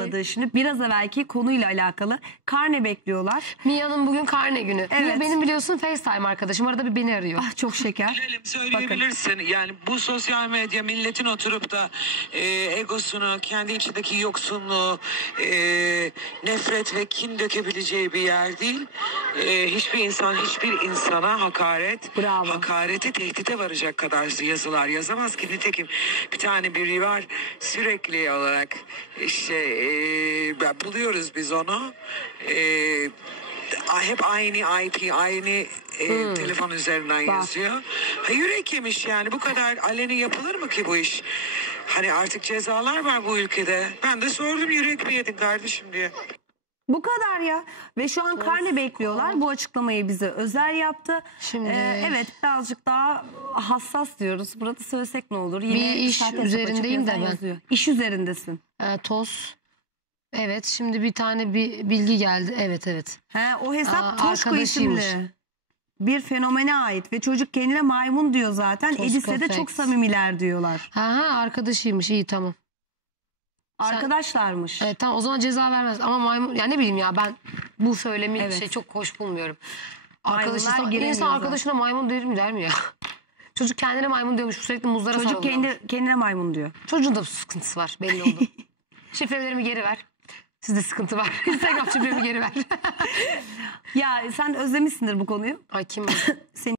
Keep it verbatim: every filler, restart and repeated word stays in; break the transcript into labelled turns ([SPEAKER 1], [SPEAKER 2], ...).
[SPEAKER 1] yolladığı şimdi biraz evvelki konuyla alakalı. Karne bekliyorlar.
[SPEAKER 2] Mia'nın bugün karne günü.
[SPEAKER 1] Evet.
[SPEAKER 2] Mia benim biliyorsun FaceTime arkadaşım. Arada bir beni arıyor.
[SPEAKER 1] Ah çok şeker.
[SPEAKER 3] Bilelim, söyleyebilirsin. Bakın. Yani bu sosyal medya milletin oturup da e, egosunu, kendi içindeki yoksunluğu, e, nefret ve kin dökebileceği bir yer değil. E, hiçbir insan hiçbir insana hakaret,
[SPEAKER 1] Bravo.
[SPEAKER 3] hakarete, tehdite varacak kadar yazılar yazamaz ki. Nitekim bir tane biri var sürekli olarak işte e, buluyoruz biz onu. E, hep aynı I P, aynı e, hmm. telefon üzerinden
[SPEAKER 1] Bak.
[SPEAKER 3] yazıyor. Ha, yürek yemiş yani, bu kadar aleni yapılır mı ki bu iş? Hani artık cezalar var bu ülkede. Ben de sordum, yürek mi yedin kardeşim diye.
[SPEAKER 1] Bu kadar ya. Ve şu an karne bekliyorlar. Bu açıklamayı bize özel yaptı.
[SPEAKER 2] Şimdi
[SPEAKER 1] Ee, evet birazcık daha hassas diyoruz. Burada söylesek ne olur? Yine
[SPEAKER 2] bir iş
[SPEAKER 1] sahte
[SPEAKER 2] üzerindeyim de ben.
[SPEAKER 1] Yazıyor. İş üzerindesin.
[SPEAKER 2] E, toz. Evet, şimdi bir tane bir bilgi geldi. Evet evet.
[SPEAKER 1] He, o hesap
[SPEAKER 2] Aa,
[SPEAKER 1] Toşko
[SPEAKER 2] arkadaşıymış.
[SPEAKER 1] isimli. Bir fenomene ait ve çocuk kendine maymun diyor zaten.
[SPEAKER 2] Toşko
[SPEAKER 1] Edis'le de çok
[SPEAKER 2] Facts.
[SPEAKER 1] samimiler diyorlar.
[SPEAKER 2] Ha ha, arkadaşıymış, iyi tamam.
[SPEAKER 1] Arkadaşlarmış.
[SPEAKER 2] Evet tamam, o zaman ceza vermez ama maymun, ya ne bileyim ya, ben bu söylemi
[SPEAKER 1] Evet.
[SPEAKER 2] şey çok hoş bulmuyorum.
[SPEAKER 1] Maymunlar
[SPEAKER 2] Arkadaşı,
[SPEAKER 1] giremiyor
[SPEAKER 2] insan
[SPEAKER 1] zaten.
[SPEAKER 2] arkadaşına maymun der mi der mi ya? Çocuk kendine maymun diyormuş, sürekli muzlara
[SPEAKER 1] Çocuk
[SPEAKER 2] sarılıyor.
[SPEAKER 1] kendi, kendine maymun diyor.
[SPEAKER 2] Çocuğun da sıkıntısı var, belli oldu. Şifrelerimi geri ver. Sizde sıkıntı var. Instagram şifremi geri ver.
[SPEAKER 1] Ya sen özlemişsindir bu konuyu.
[SPEAKER 2] Ay kim bu?
[SPEAKER 1] Seni